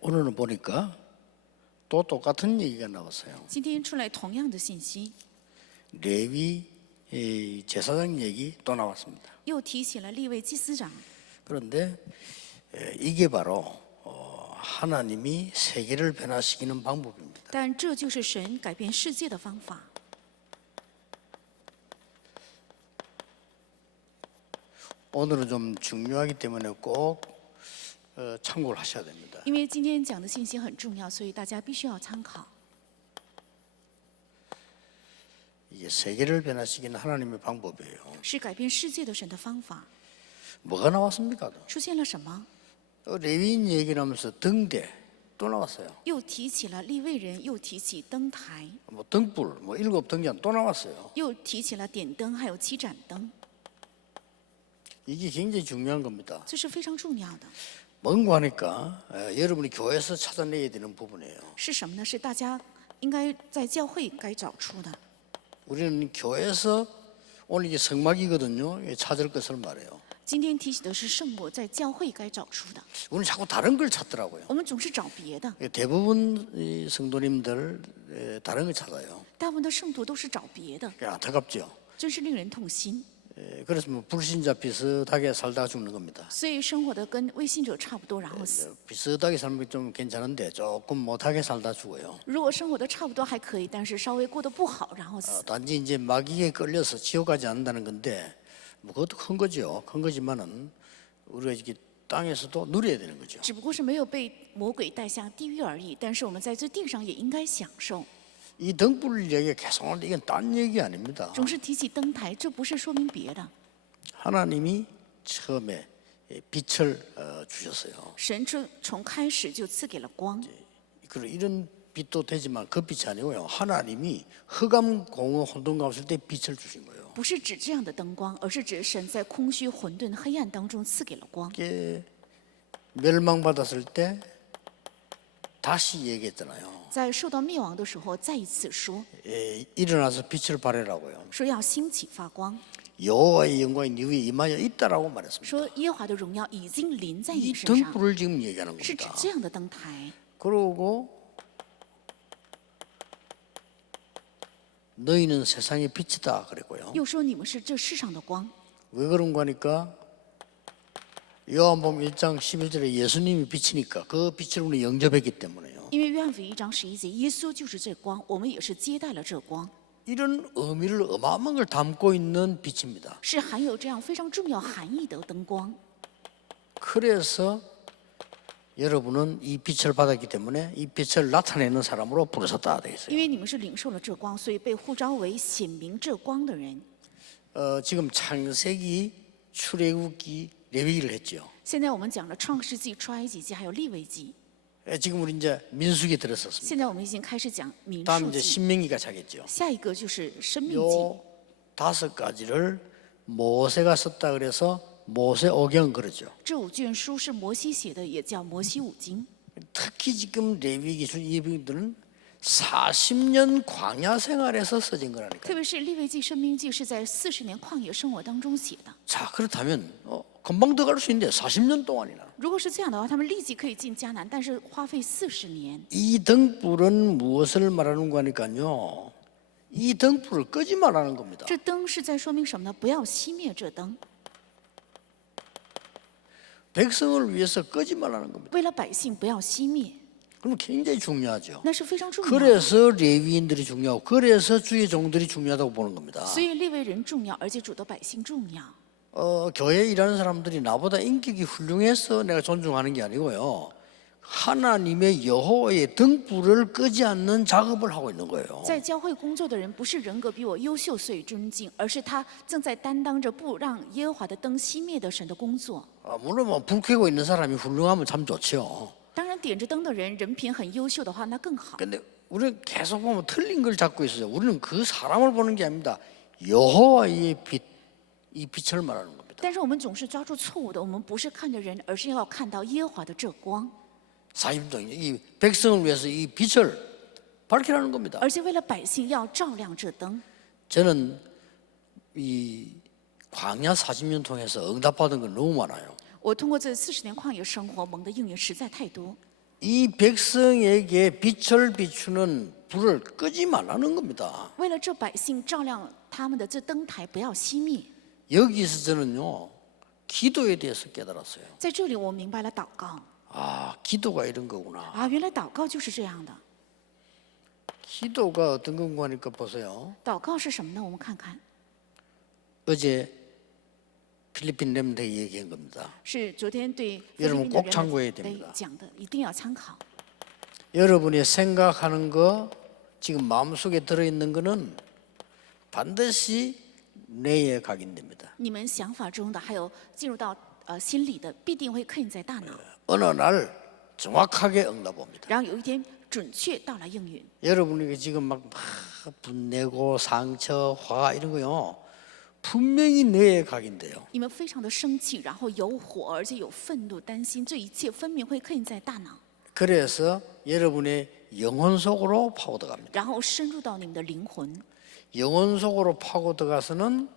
오늘은 보니까 또 똑같은 얘기가 나왔어요. 今天出来同样的信息， 레위 제사장 얘기 또 나왔습니다. 又提起了利未祭司长。 그런데 이게 바로 하나님이 세계를 변화시키는 방법입니다. 但这就是神改变世界的方法。 오늘은 좀 중요하기 때문에 꼭 참고를 하셔야 됩니다. 因为今天讲的信息很重要，所以大家必须要参考。 이게 세계를 변화시키는 하나님의 방법이에요. 是改变世界的神的方法。 뭐가 나왔습니까? 出现了什么？ 레위인 얘기를 하면서 등대 또 나왔어요. 又提起了利未人，又提起灯台， 뭐 등불, 뭐 7등잔 또 나왔어요. 又提起了点灯，还有7盏灯。 이게 굉장히 중요한 겁니다. 这是非常重要的。 뭔가 하니까 여러분이 교회에서 찾아내야 되는 부분이에요. 是什么呢？是大家应该在教会该找出的。 우리는 교회에서 오늘 이게 성막이거든요. 찾을 것을 말해요. 今天提起的是圣母，在教会该找出的。 우리는 자꾸 다른 걸 찾더라고요. 我们总是找别的， 대부분 이 성도님들 다른 걸 찾아요. 大部分的圣徒都是找别的， 안타깝죠. 真是令人痛心。 그래서 뭐 불신자 비슷하게 살다가 죽는 겁니다. 所以生活的跟未信者差不多，然后死。 비슷하게 살면 좀 괜찮은데 조금 못하게 살다 죽어요. 如果生活的差不多还可以，但是稍微过得不好，然后死。 단지 이제 마귀에 끌려서 지옥 가지 않는다는 건데 뭐 그것도 큰 거죠. 큰 거지만은 우리가 이렇게 땅에서도 누려야 되는 거죠. 只不过是没有被魔鬼带下地狱而已，但是我们在这地上也应该享受。 이 등불 얘기가 계속 하는데 이건 딴 얘기 아닙니다. 总是提起灯台，这不是说明别的。 하나님이 처음에 빛을 주셨어요. 神从开始就赐给了光， 그리고 이런 빛도 되지만 그 빛이 아니고요. 하나님이 흑암 공허 혼돈 가운데 때 빛을 주신 거예요. 不是指这样的灯光，而是指神在空虚、混沌、黑暗当中赐给了光。 이게 멸망받았을 때 다시 얘기했잖아요. 在受到灭亡的时候，再一次说 일어나서 빛을 발하라고요. 说要兴起发光， 여호와의 영광이 네 위에 임하여 있다라고 말했습니다. 说耶和华的荣耀已经临在 이 你身上， 등불을 지금 얘기하는 是指 겁니다. 这样的灯台。 그러고 너희는 세상의 빛이다 그랬고요. 又说你们是这世上的光， 왜 그런가 하니까 요한복음 1장 11절에 예수님이 빛이니까 그 빛을 우리 영접했기 때문에요. 因为约翰福音1章11节，耶稣就是这光，我们也是接待了这光， 이런 의미를 어마어마한 걸 담고 있는 빛입니다. 是含有这样非常重要含义的灯光。 그래서 여러분은 이 빛을 받았기 때문에 이 빛을 나타내는 사람으로 부르셨다 되겠어요. 因为你们是领受了这光，所以被呼召为显明这光的人。 지금 창세기, 출애굽기, 레위기를 했죠. 现在我们讲了创世纪、出埃及记，还有利未记。 지금 우리 이제 민수기 들었었습니다. 现在我们已经开始讲民 다음 数 이제 记， 신명기가 차겠죠. 下一个就是生命记。 요 5가지를 모세가 썼다 그래서 모세오경 그러죠. 这5卷书是摩西写的，也叫摩西五经。 특히 지금 레위기 이 부분들은 40년 광야 생활에서 써진 거라니까. 特别是利未记、生命记是在40年旷野生活当中写的。 자 그렇다면 금방 들어갈 수 있는데 40년 동안이나. 如果是这样的话，他们立即可以进迦南，但是花费40年。 이 등불은 무엇을 말하는 거니까요. 이 등불을 끄지 말라는 겁니다. 这灯是在说明什么呢？不要熄灭这灯， 백성을 위해서 끄지 말라는 겁니다. 为了百姓不要熄灭， 그럼 굉장히 중요하죠. 那是非常重要的。 그래서 레위인들이 중요하고 그래서 주의 종들이 중요하다고 보는 겁니다. 所以立为人重要，而且主的百姓重要。 교회에 일하는 사람들이 나보다 인격이 훌륭해서 내가 존중하는 게 아니고요. 하나님의 여호와의 등불을 끄지 않는 작업을 하고 있는 거예요. 在教会工作的人不是人格比我优秀所以尊敬，而是他正在担当着不让耶和华的灯熄灭的神的工作。 물론 뭐 불 켜고 있는 사람이 훌륭하면 참 좋죠. 当然，点着灯的人人品很优秀的话，那更好。 근데 우리는 계속 보면 틀린 걸 잡고 있어요. 우리는 그 사람을 보는 게 아닙니다. 여호와의 빛, 이 빛을 말하는 겁니다. 但是我们总是抓住错误的，我们不是看着人，而是要看到耶和华的这光， 사임동 이 백성을 위해서 이 빛을 밝히라는 겁니다. 而且为了百姓要照亮这灯。 저는 이 광야 40년 통해서 응답받은 건 너무 많아요. 我通过这40年旷野生活，蒙的应允实在太多。이 백성에게 빛을 비추는 불을 끄지 말라는 겁니다. 为了这百姓照亮他们的这灯台不要熄灭。 여기서 저는요 기도에 대해서 깨달았어요. 在这里我明白了祷告 아, 기도가 이런 거구나. 啊，原来祷告就是这样的。 기도가 어떤 건가 하니까 보세요. 祷告是什么呢？我们看看， 어제 필리핀 렘들에게 얘기한 겁니다. 是昨天对 여러분 菲律宾 꼭 的 참고해야 人 됩니다. 讲的，一定要参考。 여러분이 생각하는 거 지금 마음속에 들어있는 거는 반드시 뇌에 각인됩니다. 你们想法中的，还有进入到心里的，必定会刻印在大脑， 어느 날 정확하게 응답 옵니다. 然后有一天准确到来应允。 여러분이 지금 막 분내고 상처, 화 이런 거요. 분명히 뇌에 각인돼요. 你们非常的生气，然后有火，而且有愤怒、担心，这一切分明会刻印在大脑， 그래서 여러분의 영혼 속으로 파고 들어갑니다. 然后深入到你们的灵魂， 영혼 속으로 파고 들어가서는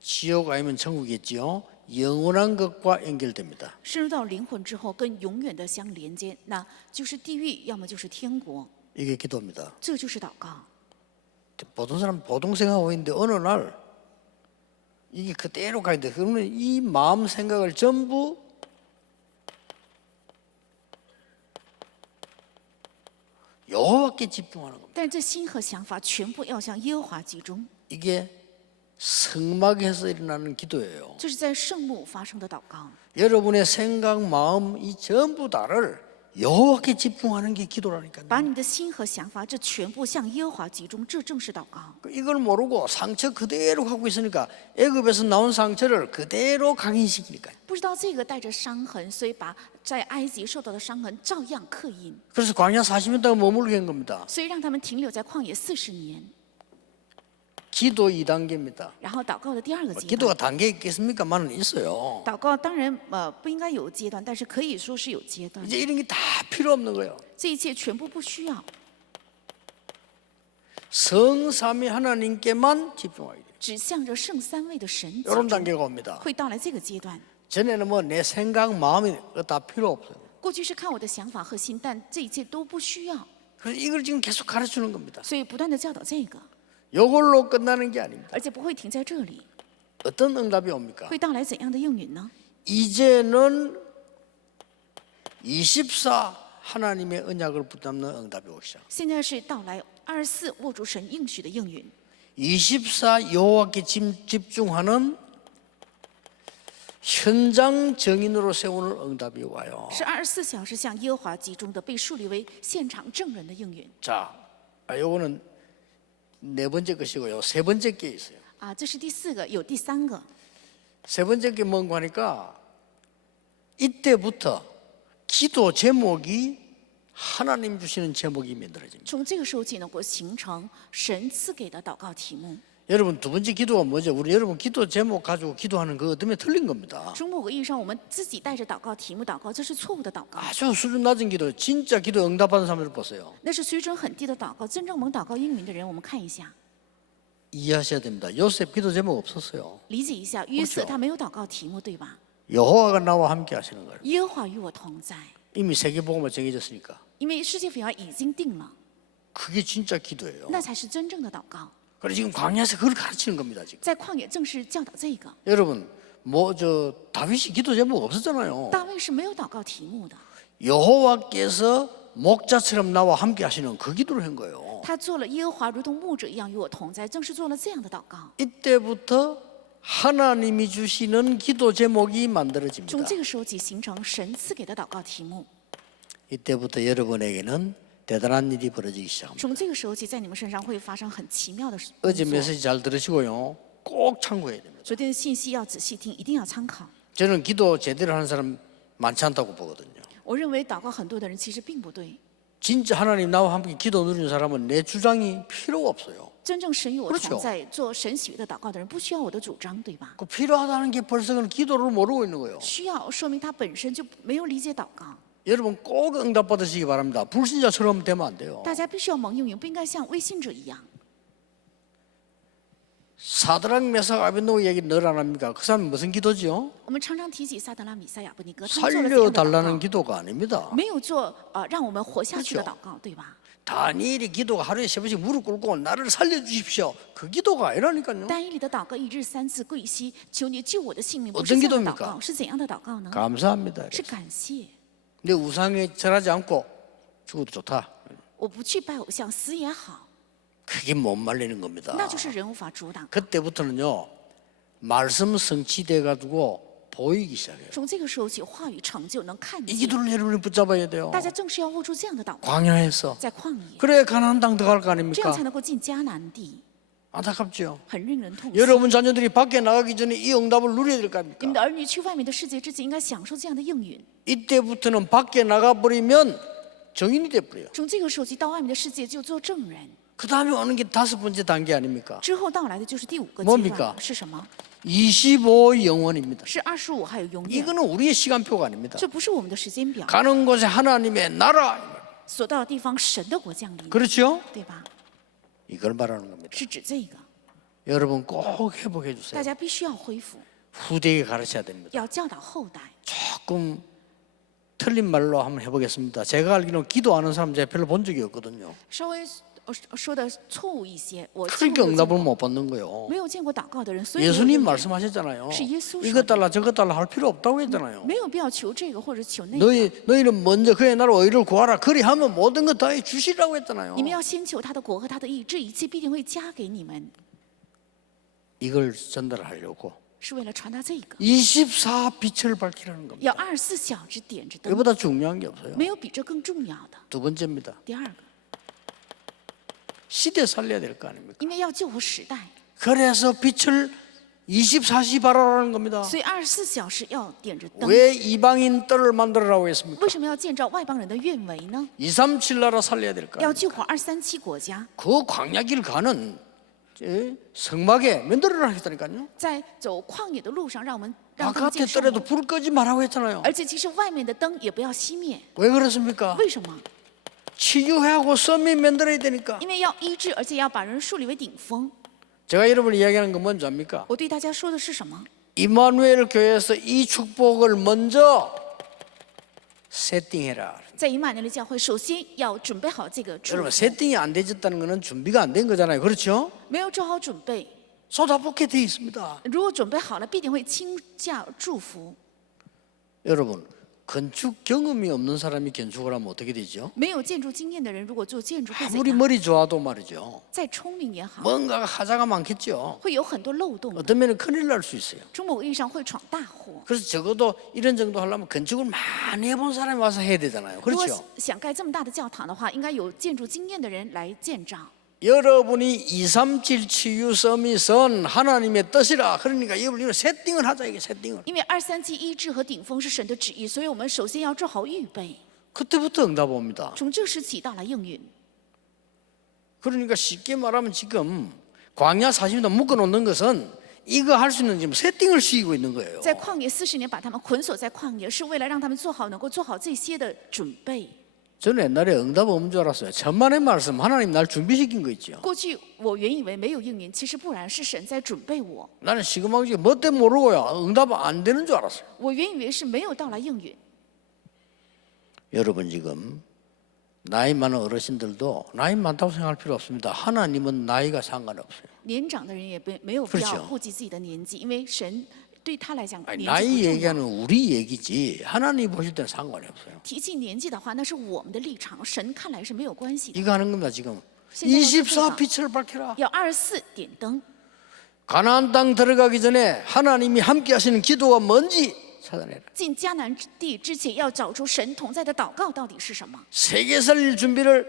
지옥 아니면 천국이겠지요. 영원한 것과 연결됩니다. 深入到灵魂之后，跟永远的相连接，那就是地狱，要么就是天国， 이게 기도입니다. 这就是祷告。 보통 사람 보통 생각하고 있는데 어느 날 이게 그대로 가야 돼. 그러면 이 마음 생각을 전부 여호와께 집중하는 겁니다. 但这心和想法全部要向耶和华集中， 이게 성막에서 일어나는 기도예요. 这是在圣幕发生的祷告。 여러분의 생각, 마음 이 전부 다를 여호와께 집중하는 게 기도라니까요. 把你的心和想法，这全部向耶和华集中，这正是祷告。 이걸 모르고 상처 그대로 갖고 있으니까 애굽에서 나온 상처를 그대로 각인시키니까요. 不知道这个带着伤痕，所以把在埃及受到的伤痕照样刻印， 그래서 광야 40년 동안 머물게 한 겁니다. 所以让他们停留在旷野40年。 기도 2단계입니다. 然后祷告的第二个阶段， 기도가 단계 있겠습니까? 많은 있어요. 祷告当然不应该有阶段，但是可以说是有阶段。 이제 이런 게 다 필요 없는 거예요. 这一切全部不需要， 성삼위 하나님께만 집중하게 돼요. 只向着圣三位的神集 이런 中， 단계가 옵니다. 会到来这个阶段。 전에는 뭐 내 생각, 마음이 다 필요 없어요. 过去是看我的想法和心，但这一切都不需要， 그래서 이걸 지금 계속 가르치는 겁니다. 所以不断的教导这个， 이걸로 끝나는 게 아닙니다. 而且不会停在这里， 어떤 응답이 옵니까? 会到来怎样的应允呢？ 이제는 24 하나님의 언약을 붙잡는 응답이 오기 시작. 现在是到来24握住神应许的应允， 24 여호와께 집중하는 현장 정인으로 세우는 응답이 와요. 是24小时向耶和华集中的，被树立为现场证人的应允 자, 요거는 네 번째 것이고요. 세 번째 게 있어요. 啊。这是第4个，有第3个， 세 번째 게 뭔가 하니까 이때부터 기도 제목이 하나님 주시는 제목이 만들어집니다. 从这个时候起能够形成神赐给的祷告题目。 여러분 두 번째 기도가 뭐죠? 우리 여러분 기도 제목 가지고 기도하는 거 때문에 틀린 겁니다. 从某个意义上，我们自己带着祷告题目祷告，这是错误的祷告， 아주 수준 낮은 기도, 진짜 기도 응답받은 사람들 보세요. 那是水准很低的祷告。真正蒙祷告应允的人，我们看一下， 이해하셔야 됩니다. 요셉 기도 제목 없었어요. 理解一下。约瑟他没有祷告题目，对吧？ 여호와가 나와 함께 하시는 거예요. 耶和华与我同在， 이미 세계복음화 정해졌으니까. 因为世界福音已经定了， 그게 진짜 기도예요. 那才是真正的祷告。 그래서 지금 광야에서 그걸 가르치는 겁니다. 지금. 在旷野正是教导这个。 여러분 다윗이 기도 제목 없었잖아요. 大卫是没有祷告题目的， 여호와께서 목자처럼 나와 함께 하시는 그 기도를 한 거예요. 他做了耶和华如同牧者一样与我同在，正是做了这样的祷告。 이때부터 하나님이 주시는 기도 제목이 만들어집니다. 从这个时候起，形成神赐给的祷告题目。 이때부터 여러분에게는 대단한 일이 벌어지기 시작합니다. 从这个时候起，在你们身上会发生很奇妙的事。 어제 메시지 잘 들으시고요. 꼭 참고해야 됩니다. 昨天的信息要仔细听，一定要参考。 저는 기도 제대로 하는 사람 많지 않다고 보거든요. 我认为祷告很多的人其实并不对， 진짜 하나님 나와 함께 기도 누리는 사람은 내 주장이 필요가 없어요. 真正神与我 그렇죠 同在、做神喜悦的祷告的人，不需要我的主张，对吧？ 그 필요하다는 게 벌써 그는 기도를 모르고 있는 거예요. 需要说明他本身就没有理解祷告。 여러분 꼭 응답 받으시기 바랍니다. 불신자처럼 되면 안 돼요. 大家必须要蒙应允，不应该像微信者一样。 사드락 메삭 아벤노고 얘기 늘 안 합니까? 그 사람이 무슨 기도지요? 我们常常提起撒德拉、米撒、亚伯尼哥，他们做了怎样的祷 살려달라는 告？ 기도가 아닙니다. 没有做让我们活下去的 그렇죠 祷告，对吧？ 다니엘의 기도가 하루에 3번씩 무릎 꿇고 나를 살려주십시오. 그 기도가 아니라니까요. 但以理的祷告一日3次跪膝，求你救我的性命，不 어떤 是这样的 기도입니까 祷告，是怎样的祷告呢？ 감사합니다. 是感谢。 내 우상에 절하지 않고 죽어도 좋다. 我不去拜偶像，死也好， 그게 못 말리는 겁니다. 那就是人无法阻挡。 그때부터는요 말씀 성취돼 가지고 보이기 시작해요. 从这个时候起，话语成就能看 이 见。 기도를 여러분이 붙잡아야 돼요. 大家正是要握住这样的祷告， 광야에서 在旷野， 그래 가나안 땅 들어갈 거 这样 아닙니까? 才能够进迦南地， 안타깝죠. 很令人痛心。 여러분 자녀들이 밖에 나가기 전에 이 응답을 누려야 될 거 你们 아닙니까? 的儿女去外面的世界之前，应该享受这样的应允。 이때부터는 밖에 나가 버리면 정인이 돼 버려요. 从这个时候起，到外面的世界就做证人。 그 다음에 오는 게 5번째 단계 아닙니까? 之后到来的就是第5个阶 뭡니까 段，是什么？ 25 영원입니다. 是25还有永远。 이거는 우리의 시간표가 아닙니다. 这不是我们的时间表， 가는 곳에 하나님의 나라. 所到的地方神的国降临， 그렇죠? 对吧？ 이걸 말하는 겁니다. 是指这个， 여러분 꼭 회복해 大 주세요. 家必须要恢复， 후대에 가르쳐야 됩니다. 要教导后代。 조금 틀린 말로 한번 해보겠습니다. 제가 알기로는 기도하는 사람 제가 별로 본 적이 없거든요. 稍微说的错误一些，我几乎 그러니까 没有见 응답을 过 못 받는 거예요. 没有见过祷告的人，所以没有 예수님 应允 말씀하셨잖아요. 시 예수 이것 달라 저것 달라 할 필요 없다고 했잖아요. 没有必要求这个或者求那个。 너희는 먼저 그의 나라 의를 구하라. 그리하면 모든 것 다 주시라고 했잖아요. 你们要先求他的国和他的义，这一切必定会加给你们， 이걸 전달하려고 是为了传达这个。 24 빛을 밝히라는 겁니다. 要24小时点着灯， 이보다 중요한 게 없어요. 没有比这更重要的。 두 번째입니다. 第二个， 시대 살려야 될 거 아닙니까? 因为要救活时代， 그래서 빛을 24시 바라라는 겁니다. 所以24小时要点着灯。 왜 이방인 뜰을 만들어라고 했습니까? 为什么要建造外邦人的愿为呢？ 237 나라 살려야 될 거 要 아닙니까? 救活237国家， 그 광야길 가는 성막에 면도를 하겠다니까요. 在走旷野的路上，让他们 바깥에 见圣 떠라도 幕。 불 끄지 말라고 했잖아요. 而且其实外面的灯也不要熄灭， 왜 그렇습니까? 为什么？ 치유하고 썸이 만들어야 되니까. 因为要医治，而且要把人树立为顶峰。 제가 여러분이 이야기하는 건 뭔지 압니까? 我对大家说的是什么？ 이마누엘 교회에서 이 축복을 먼저 세팅해라. 在以马内利教会，首先要准备好这个祝 여러분 福， 세팅이 안 되졌다는 것은 준비가 안 된 거잖아요. 그렇죠? 没有做好准备。 쏟아붓게 돼 있습니다. 如果准备好了，必定会倾下祝福。 여러분 건축 경험이 없는 사람이 건축을 하면 어떻게 되죠? 没有建筑经验的人，如果做建筑会怎 아무리 样？ 머리 좋아도 말이죠. 再聪明也好， 뭔가가 하자가 많겠죠. 会有很多漏洞的， 어떤 면은 큰일 날 수 있어요. 从某个意义上会闯大祸。 그래서 적어도 이런 정도 하려면 건축을 많이 해본 사람이 와서 해야 되잖아요. 如果 그렇죠? 想盖这么大的教堂的话，应该有建筑经验的人来建造。 여러분이 237 치유 서밋은 하나님의 뜻이라. 그러니까 이걸 세팅을 하자 이게 세팅을. 因为237医治和顶峰是神的旨意，所以我们首先要做好预备。 그때부터 응답 옵니다. 从这时起到了应允。 그러니까 쉽게 말하면 지금 광야 40년 묶어놓는 것은 이거 할 수 있는 지금 세팅을 시키고 있는 거예요. 在旷野40年，把他们捆锁在旷野，是为了让他们做好，能够做好这些的准备。 저는 옛날에 응답 없는 줄 알았어요. 천만의 말씀 하나님 날 준비시킨 거 있죠. 过去我原以为没有应允，其实不然，是神在准备我。 나는 시그마지 뭐 때문에 모르고요. 응답 안 되는 줄 알았어요. 我原以为是没有到来应允。 여러분 지금 나이 많은 어르신들도 나이 많다고 생각할 필요 없습니다. 하나님은 나이가 상관없어요. 年长的人也没有必要 그렇죠 顾及自己的年纪，因为神对他来讲 아니, 年纪 나이 不重要。 얘기하는 우리 얘기지 하나님 보실 때는 상관이 없어요. 提起年纪的话，那是我们的立场，神看来是没有关系的。 이거 하는 겁니다 지금. 现在要做 24 到 빛을 밝혀라. 要24点灯， 가나안 땅 들어가기 전에 하나님이 함께 하시는 기도가 뭔지 찾아내라. 进迦南地之前要找出神同在的祷告到底是什么， 세계 살릴 준비를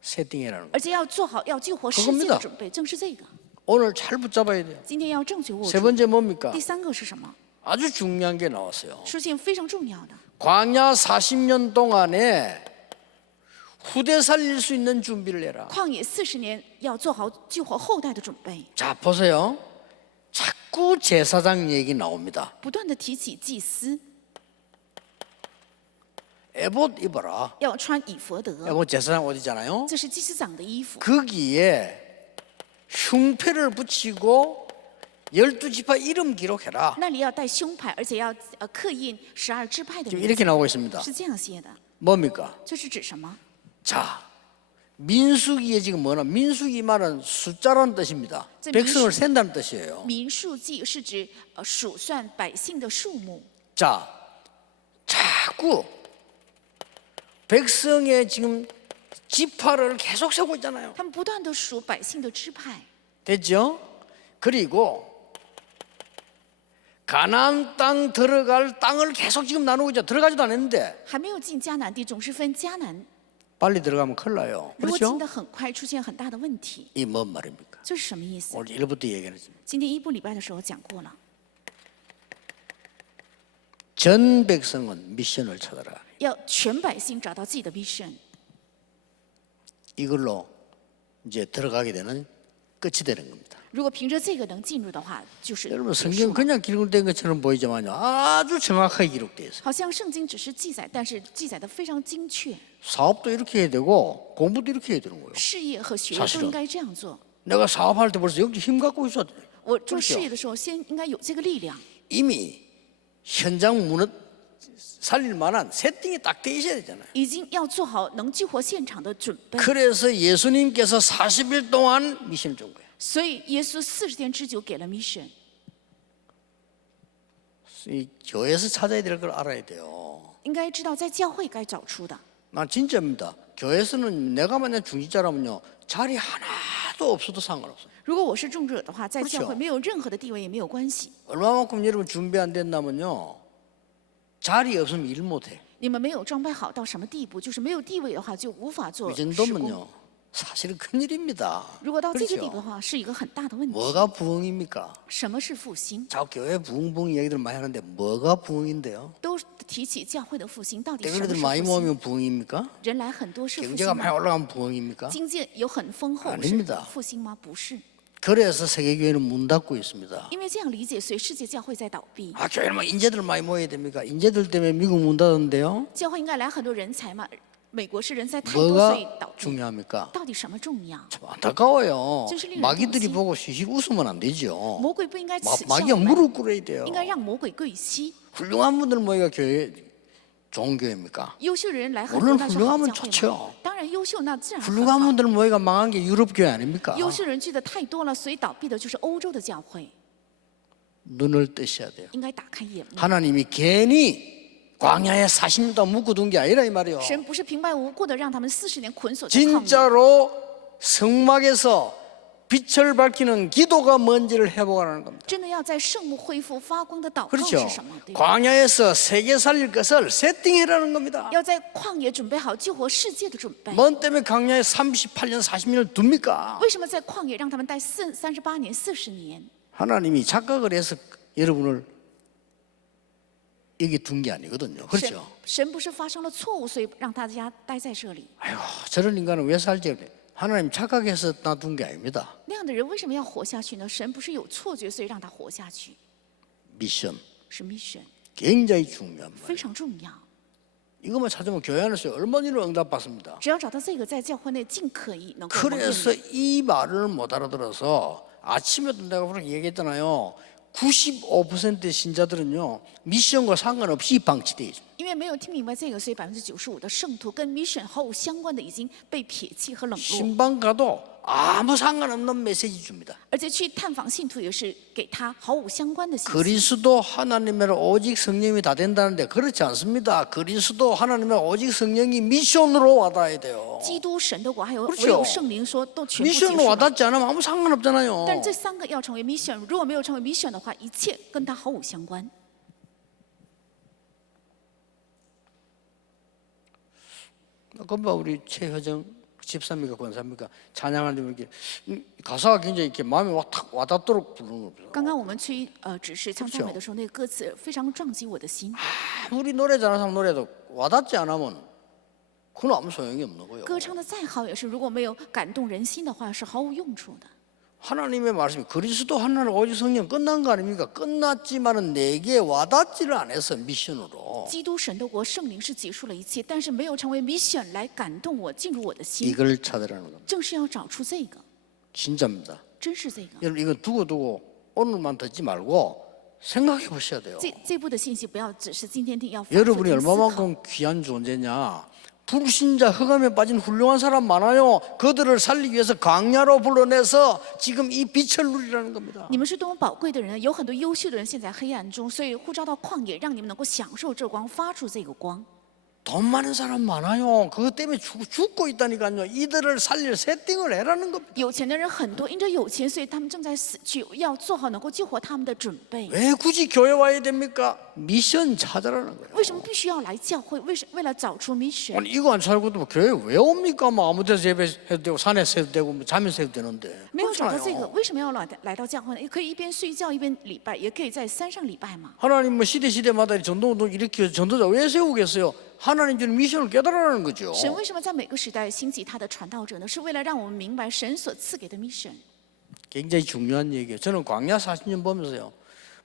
세팅해라는 거. 而且要做好要救活世界 그겁니다 的准备，正是这个。 오늘 잘 붙잡아야 돼요. 今天要正确握 세 住。 번째 뭡니까? 第3个是什么？ 아주 중요한 게 나왔어요. 出现非常重要的， 광야 40년 동안에 후대 살릴 수 있는 준비를 해라. 旷野40年要做好救活后代的准备。 자 보세요. 자꾸 제사장 얘기 나옵니다. 不断的提起祭司 에봇 입어라. 要穿以佛德， 에봇 제사장 옷 있잖아요. 这是祭司长的衣服。 거기에 흉패를 붙이고 12지파 이름 기록해라. 那里要带胸牌，而且要刻印12支派的 지금 名 이렇게 字， 나오고 있습니다. 是这样写的。 뭡니까? 这是指什么？ 자, 민수기에 지금 뭐냐? 민수기 말은 숫자라는 뜻입니다. 저 백성을 민수- 센다는 뜻이에요. 民数记是指数算百姓的数目。 자, 자꾸 백성의 지금 지파를 계속 세고 있잖아요. 他们不断的数百姓的支派， 됐죠? 그리고 가나안 땅 들어갈 땅을 계속 지금 나누고 있죠. 들어가지도 않았는데 还没有进迦南地，总是分迦南。 빨리 들어가면 큰일 나요. 如果进 그렇죠? 得很快，出现很大的问题， 이 뭔 말입니까? 这是什么意思？ 오늘 1부터 얘기했습니다. 今天一部礼拜的时候讲过了， 전 백성은 미션을 찾아라. 要全百姓找到自己的 mission， 이걸로 이제 들어가게 되는 끝이 되는 겁니다. 如果凭着这个能进入的话，就是 여러분 结 성경 束了。 그냥 기록된 것처럼 보이지만요. 아주 정확하게 기록되어 있어요. 好像圣经只是记载，但是记载的非常精确， 사업도 이렇게 해야 되고 공부도 이렇게 해야 되는 거예요. 事业和学业 사실은 都应该这样做。 내가 사업할 때 벌써 여기 힘 갖고 있어야 돼. 我做 그렇죠 事业的时候，先应该有这个力量， 이미 현장 무너 살릴 만한 세팅이 딱 돼 있어야 되잖아요. 已经要做好能救活现场的准备。 그래서 예수님께서 40일 동안 미션을 준 거예요. 所以耶稣40天之久给了 mission， 이 교회에서 찾아야 될 걸 알아야 돼요. 应该知道在教会该找出的。 난 진짜입니다. 교회에서는 내가 만약 중직자라면요 자리 하나도 없어도 상관없어요. 如果我是重者的话，在 그렇죠 教会没有任何的地位也没有关系。 얼마만큼 여러분 준비 안 된다면요 자리 없으면 일 못해. 你们没有装备好到什么地步，就是没有地位的话，就无法做 이 施工。 정도면요 사실은 큰일입니다. 如果到这个地步 그렇죠? 的话，是一个很大的问题。 뭐가 부흥입니까? 什么是复兴？ 자 교회 부흥 얘기들 많이 하는데 뭐가 부흥인데요? 都提起教会的复兴，到底什么 대그들 是 많이 复兴？ 모으면 부흥입니까? 人来很多是复 경제가 兴 많이 吗？ 올라가면 부흥입니까? 经济有很丰厚 아닙 是 니다 复兴吗？不是， 그래서 세계교회는 문 닫고 있습니다. 因为这样理解，所以世界教会在倒闭。 아 교회는 뭐 인재들 많이 모여야 됩니까? 인재들 때문에 미국 문 닫았는데요. 教会应该来很多人才嘛，美国是人才太多， 뭐가 所以倒闭。 중요합니까? 到底什么重要？ 참 안타까워요. 진실이 마귀들이 없이. 보고 시실 웃으면 안 되죠. 魔鬼不应该耻笑 마귀가 我们， 무릎 꿇어야 돼요. 应该让魔鬼跪膝。 훌륭한 분들 모여가 교회 좋은 교회입니까? 优秀的人来很 물론 多，那是好 훌륭하면 教会 좋죠 嘛。当然优秀，那自然很 훌륭한 好。 분들 모여가 망한 게 유럽 교회 아닙니까? 优秀人聚的太多了，所以倒闭的就是欧洲的教会。 눈을 뜨셔야 돼요. 应该打开眼目。 하나님이 괜히 광야에 40년 동안 묶어둔 게 아니라 이 말이요. 神不是平白无故的让他们40年捆锁在旷野， 진짜로 성막에서 빛을 밝히는 기도가 뭔지를 회복하라는 겁니다. 真的要在圣幕恢复发光的祷告 그렇죠? 是什么？对吧？ 광야에서 세계 살릴 것을 세팅해라는 겁니다. 要在旷野准备好救活世界的准备。 뭔 때문에 광야에 38년 40년을 둡니까? 为什么在旷野让他们待38年、40年？ 하나님이 착각을 해서 여러분을 여기 둔 게 아니거든요. 神 그렇죠? 神不是发生了错误，所以让大家待在这里。 아이고 저런 인간은 왜 살지? 하나님 착각해서 놔둔 게 아닙니다. 那样的人为什么要活下去呢？神不是有错觉，所以让他活下去， 미션 是 mission， 굉장히 중요한 말. 非常重要。 이것만 찾으면 교회 안에서 얼마나 응답받습니다. 只要找到这个，在教会内尽可以能够蒙应 그래서 이 말을 못 알아들어서 아침에도 내가 그렇게 얘기했잖아요. 95% 신자들은요 미션과 상관없이 방치돼 있어요. 因为没有听明白这个，所以95%的圣徒跟 mission 毫无相关的已经被撇弃和冷落， 신방 가도 아무 상관없는 메시지 줍니다. 而且去探访信徒也是给他毫无相关的信息。 그리스도 하나님의 오직 성령이 다 된다는데 그렇지 않습니다. 그리스도 하나님의 오직 성령이 미션으로 와닿아야 돼요. 基督神的国还有 그렇죠 唯有圣灵说都全部结 미션으로 束了。 와닿지 않으면 아무 상관없잖아요. 但是这3个要成为 mission， 如果没有成为 mission 的话，一切跟他毫无相关。 금방 우리 최효정 집사입니까 권사입니까 찬양하는데 이렇게 가사가 굉장히 이렇게 마음에 와닿도록 부르는 거죠. 刚刚我们去指示唱赞美的时候，那个歌词非常撞击我的心。 아무리 노래 잘하는 사람 노래도 와닿지 않으면 그건 아무 소용이 없는 거예요. 歌唱的再好，也是如果没有感动人心的话，是毫无用处的。 하나님의 말씀이 그리스도 하나님 오직 성령 끝난 거 아닙니까? 끝났지만은 내게 와닿지를 않아서 미션으로 基督神的国圣灵是结束了一切，但是没有成为 mission 来感动我进入我的心， 이걸 찾으라는 겁니다. 正是要找出这个， 진짜입니다. 真是这个。 여러분 이건 두고 오늘만 듣지 말고 생각해 보셔야 돼요. 这部的信息不要只是今天听，要反复 여러분이 听思考。 얼마만큼 귀한 존재냐. 불신자 흑암에 빠진 훌륭한 사람 많아요. 그들을 살리기 위해서 광야로 불러내서 지금 이 빛을 누리라는 겁니다. 你们是多么宝贵的人，有很多优秀的人陷在黑暗中，所以呼召到旷野，让你们能够享受这光，发出这个光。 돈 많은 사람 많아요. 그것 때문에 죽고 있다니까요. 이들을 살릴 세팅을 해라는 겁니다. 有钱的人很多，因着有钱，所以他们正在死去，要做好能够救活他们的准备。 왜 굳이 교회 와야 됩니까? 미션 찾아라는 거예요. 为什么必须要来教会？为了找出 mission。 아니 이거 안 찾고도 교회 왜 옵니까? 뭐 아무 데서 예배해도 되고 산에서 해도 되고 뭐 잠에서 해도 되는데. 没有找到这个， 그렇잖아요. 为什么要来到教会呢？也可以一边睡觉一边礼拜，也可以在山上礼拜嘛。 하나님 뭐 시대마다 전도운동 일으켜 전도자 왜 세우겠어요? 하나님 주는 미션을 깨달으라는 거죠. 神为什么在每个时代兴起他的传道者呢？是为了让我们明白神所赐给的 mission。 굉장히 중요한 얘기예요. 저는 광야 40년 보면서요.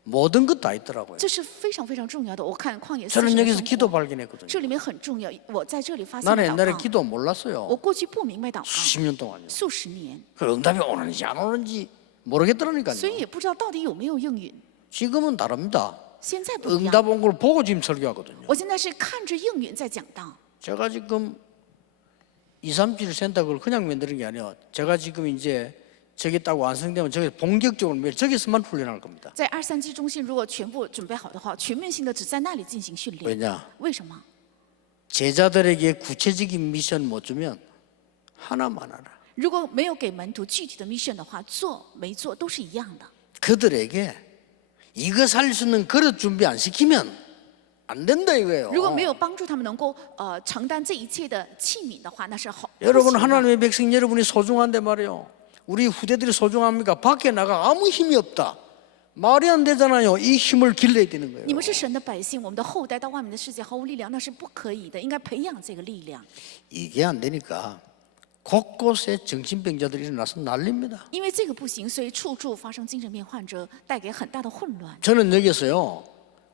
모든 것 다 있더라고요. 这是非常非常重要的。我看旷野40 저는 年的 여기서 生 기도 活， 발견했거든요. 这里面很重要。我在这里发现 나는 祷 옛날에 告， 기도 我 몰랐어요. 过去不明白祷告， 10년 동안요. 数十年， 그 응답이 오는지 안 오는지 모르겠더라니까요. 所以也不知道到底有没有应允。 지금은 다릅니다. 现在不一样， 응답 온 걸 보고 지금 설교하거든요. 我现在是看着应允在讲道。 제가 지금 2, 3주 센터를 그냥 만드는 게 아니라 제가 지금 이제 저기 딱 완성되면 저기 본격적으로 매일 저기서만 훈련할 겁니다. 在237中心，如果全部准备好的话，全面性的只在那里进行训练。 왜냐? 为什么？ 제자들에게 구체적인 미션 못 주면 하나만 알아. 如果没有给门徒具体的 mission 的话，做没做都是一样的。 그들에게 이거 살릴 수 있는 그릇 준비 안 시키면 안 된다 이거예요. 如果没有帮助他们能够承担这一切的器皿的话，那是好。 여러분 不行的 하나님의 백성 여러분이 소중한데 말이에요. 우리 후대들이 소중합니까? 밖에 나가 아무 힘이 없다. 말이 안 되잖아요. 이 힘을 길러야 되는 거예요. 你们是神的百姓，我们的后代到外面的世界毫无力量，那是不可以的。应该培养这个力量。 이게 안 되니까 곳곳에 정신병자들이 일어나서 난립니다. 因为这个不行，所以处处发生精神病患者，带给很大的混乱。 저는 여기서요.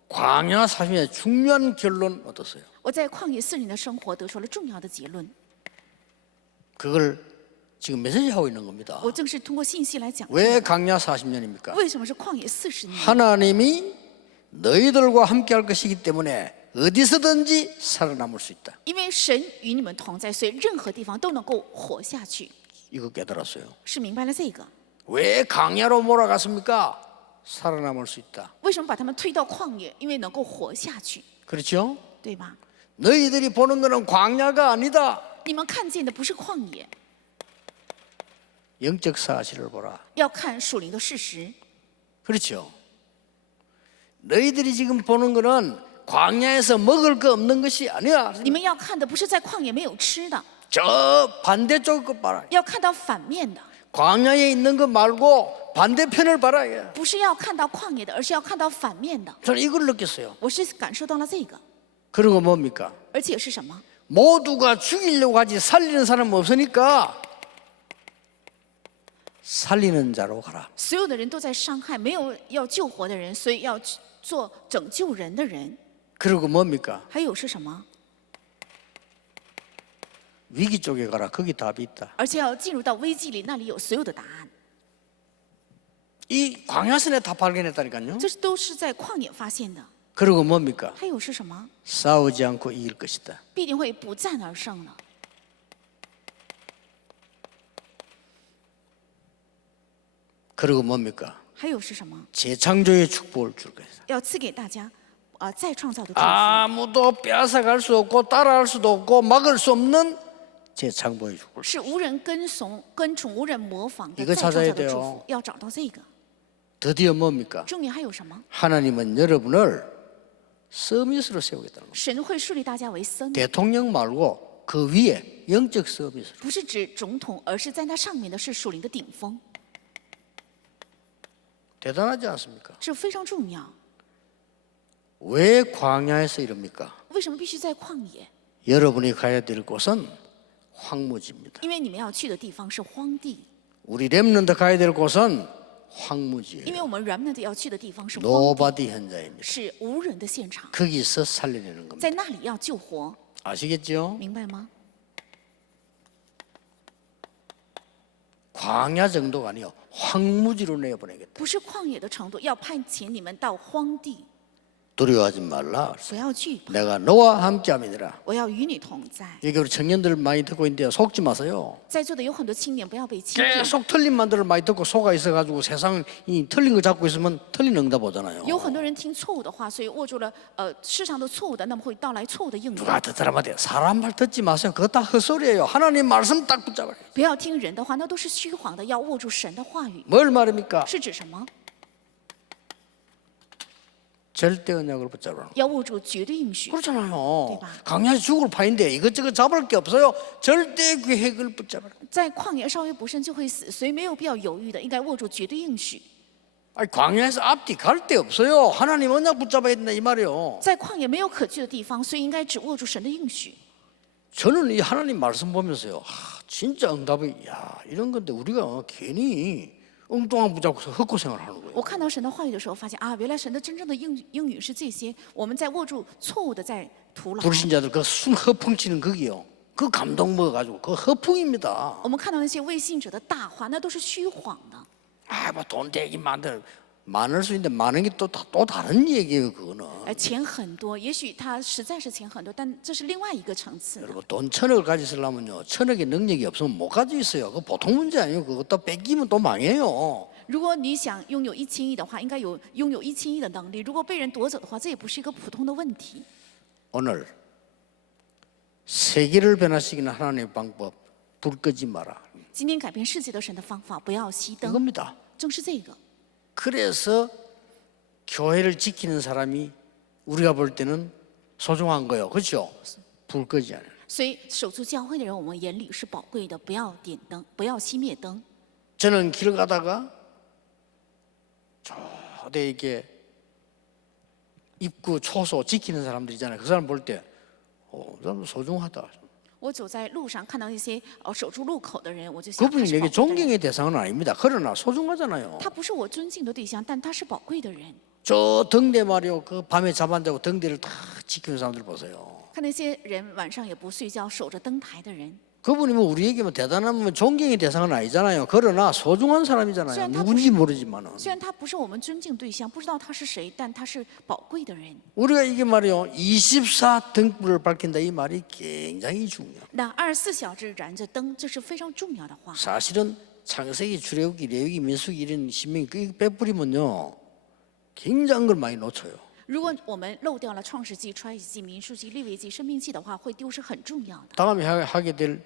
광야 40년의 중요한 결론 얻었어요. 我在旷野4年的生活得出了重要的结论， 그걸 지금 메시지 하고 있는 겁니다. 我正是通过信息来讲。 왜 광야 40년입니까? 为什么是旷野40年？ 하나님이 너희들과 함께 할 것이기 때문에 어디서든지 살아남을 수 있다. 因为神与你们同在，所以任何地方都能够活下去。 이거 깨달았어요. 是明白了这个， 왜 광야로 몰아갔습니까? 살아남을 수 있다. 为什么把他们推到旷野？因为能够活下去， 그렇죠? 对吧？ 너희들이 보는 것은 광야가 아니다. 你们看见的不是旷野， 영적 사실을 보라. 要看属灵的事实。 그렇죠? 너희들이 지금 보는 것은 광야에서 먹을 거 없는 것이 아니야. 你们要看的不是在旷野没有吃的， 저 반대쪽 것 봐라. 要看到反面的， 광야에 있는 것 말고 반대편을 봐라. 不是要看到旷野的，而是要看到反面的。 저는 이걸 느꼈어요. 我是感受到了这个， 그리고 뭡니까? 而且是什么？ 모두가 죽이려고 하지 살리는 사람 없으니까 살리는 자로 가라. 所有的人都在伤害，没有要救活的人，所以要做拯救人的人。 그리고 뭡니까? 还有是什么？ 위기 쪽에 가라. 거기 답이 있다. 而且要进入到危机里，那里有所有的答案。 이 광야선에 다 발견했다니까요. 这都是在旷野发现的。 그리고 뭡니까? 还有是什么？ 싸우지 않고 이길 것이다. 必定会不战而胜的。 그리고 뭡니까? 还有是什么？ 재창조의 축복을 줄 것이다. 要赐给大家再创造的祝福。 아무도 빼앗아갈 수 없고 따라할 수도 없고 막을 수 없는 재창조의 축복을. 是无人跟从、跟从、无人模仿的 이거 再创造 찾아야 的祝 돼요 福，要找到这个。 드디어 뭡니까? 重点还有什么？ 하나님은 여러분을 서밋으로 세우겠다는 겁니다. 神会树立大家为僧， 대통령 말고 그 위에 영적 서밋으로. 不是指总统，而是在那上面的是属灵的顶峰， 대단하지 않습니까? 这非常重要。 왜 광야에서 이럽니까? 为什么必须在旷野？ 여러분이 가야 될 곳은 황무지입니다. 因为你们要去的地方是荒地， 우리 렘넌트 가야 될 곳은 황무지예요. 因为我们 remnant 要去的地方是荒地， 노바디 현장입니다. 是无人的现场， 거기서 살려내는 겁니다. 在那里要救活， 아시겠죠? 明白吗？ 광야 정도가 아니요 황무지로 내보내겠다. 不是旷野的程度，要派遣你们到荒地， 두려워하지 말라. 不要惧怕， 내가 너와 함께함이니라. 我要与你同在。 여기 우리 청년들 많이 듣고 있는데 속지 마세요. 在座的有很多青年，不要被欺骗。 계속 틀린 말들을 많이 듣고 속아 있어가지고 세상이 틀린 거 잡고 있으면 틀린 응답 오잖아요. 有很多人听错误的话，所以握住了世上的错误的，那么会到来错误的应 누가 用。 듣더라 말이야. 사람 말 듣지 마세요. 그거 다 헛소리예요. 하나님 말씀 딱 붙잡아요. 不要听人的话，那都是虚谎的，要握住神的话语。 뭘 말입니까? 是指什么？ 절대 언약을 붙잡으라. 要握住绝对应许。 그렇잖아요. 대박. 강야에서 죽을 파인데 이것저것 잡을 게 없어요. 절대 계획을 붙잡아라. 在旷野稍微不慎就会死，所以没有必要犹豫的，应该握住绝对应许。 아니, 광야에서 앞뒤 갈 데 없어요. 하나님 언약 붙잡아야 된다 이 말이에요. 在旷野没有可去的地方，所以应该只握住神的应许。 저는 이 하나님 말씀 보면서요. 진짜 응답이 이런 건데 우리가 괜히 엉뚱한 붙잡고서 헛고생을 하는 거예요. 我看到神的话语的时候，发现啊，原来神的真正的应语是这些，我们在握住错误的在徒劳。 불신자들 그 순 허풍치는 거기요. 그 감동 먹어가지고 그 허풍입니다. 我们看到那些未信者的大话，那都是虚谎的。 뭐 돈 되기 많을 수 있는데 많은 게 또 다른 얘기예요. 그거는. 钱很多，也许他实在是钱很多，但这是另外一个层次的。 여러분 돈 1,000억을 가지시려면요 1,000억의 능력이 없으면 못 가지고 있어요. 그 보통 문제 아니에요. 그거 또 뺏기면 또 망해요. 如果你想拥有1000亿的话，应该拥有1000亿的能力。如果被人夺走的话，这也不是一个普通的问题。 오늘 세계를 변화시키는 하나님의 방법 불 끄지 마라. 今天改变世界的神的方法，不要熄灯， 이겁니다. 正是这个。 그래서 교회를 지키는 사람이 우리가 볼 때는 소중한 거예요. 그렇죠? 불 끄지 않아요. 所以守住教会的人，我们眼里是宝贵的，不要点灯，不要熄灭灯。 저는 길 가다가 저대 이게 입구 초소 지키는 사람들 있잖아요. 그 사람 볼 때, 좀 소중하다. 我走在路上看到一些守住路口的人，我就想他 그분이 是宝 내게 贵的人。 존경의 대상은 아닙니다. 그러나 소중하잖아요. 他不是我尊敬的对象，但他是宝贵的人。 저 등대 말이요. 그 밤에 잠 안 자고 등대를 다 지키는 사람들 보세요. 看那些人晚上也不睡觉，守着灯台的人。 그분이 뭐 우리에게 뭐 대단한 존경의 대상은 아니잖아요. 그러나 소중한 사람이잖아요.虽然他 누군지 모르지만은. 虽然他不是我们尊敬对象，不知道他是谁，但他是宝贵的人。 우리가 이게 말이요. 24 등불을 밝힌다 이 말이 굉장히 중요해요. 那24小时燃着灯，这是非常重要的话。 사실은 창세기, 출애굽기, 레위기, 민수기 이런 신명이 그 빼버리면요. 굉장한 걸 많이 놓쳐요. 如果我们漏掉了创世纪、出埃及记、民数记、利未记、申命记的话，会丢失很重要的。 다음에 하게 될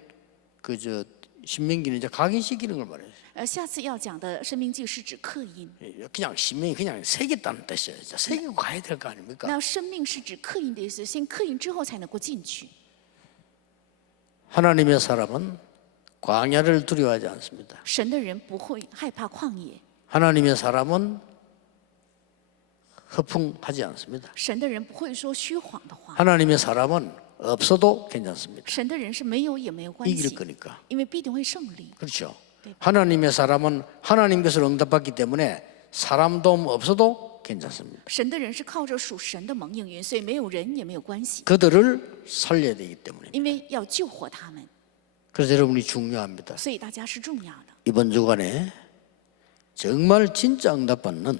그저 신명기는 이제 각인시키는 걸 말해요. 下次要讲的申命记是指刻印， 그냥 신명이 그냥 새겼다는 뜻이에요. 새기고 가야 될 거 아닙니까? 那生命是指刻印的意思，先刻印之后才能够进去。 하나님의 사람은 광야를 두려워하지 않습니다. 神的人不会害怕旷野， 하나님의 사람은 허풍하지 않습니다. 神的人不会说虚谎的话， 하나님의 사람은 없어도 괜찮습니다. 神的人是没有也没有关 이길 系， 거니까. 因为必定会胜利。 그렇죠. 네. 하나님의 사람은 하나님께서 응답받기 때문에 사람 도움 없어도 괜찮습니다. 神的人是靠着属神的蒙应允，所以没有人也没有关系， 그들을 살려야 되기 때문에. 因为要救活他们， 그래서 여러분이 중요합니다. 所以大家是重要的。 이번 주간에 정말 진짜 응답받는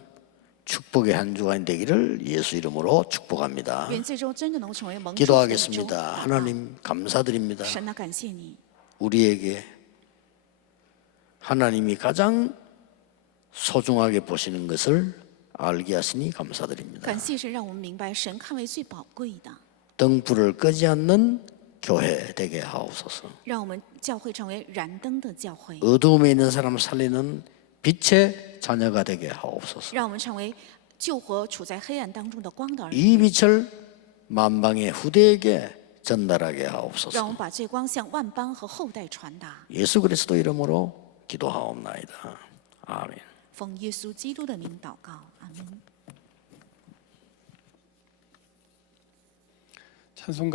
축복의 한 주간이 되기를 예수 이름으로 축복합니다. 愿这周真的能成为蒙祝福的一周。 기도하겠습니다. 하나님 감사드립니다. 神啊，感谢你， 우리에게 하나님이 가장 소중하게 보시는 것을 알게 하시니 감사드립니다. 感谢神让我们明白神看为最宝贵的， 등불을 끄지 않는 교회 되게 하옵소서. 让我们教会成为燃灯的教会， 어두움에 있는 사람 살리는 빛의 자녀가 되게 하옵소서. 让我们成为救活处在黑暗当中的光的儿女， 이 빛을 만방의 후대에게 전달하게 让我 하옵소서. 们把这光向万邦和后代传达。 예수 그리스도 이름으로 기도하옵나이다. 아멘. 奉耶稣基督的名祷告，阿门。 찬송가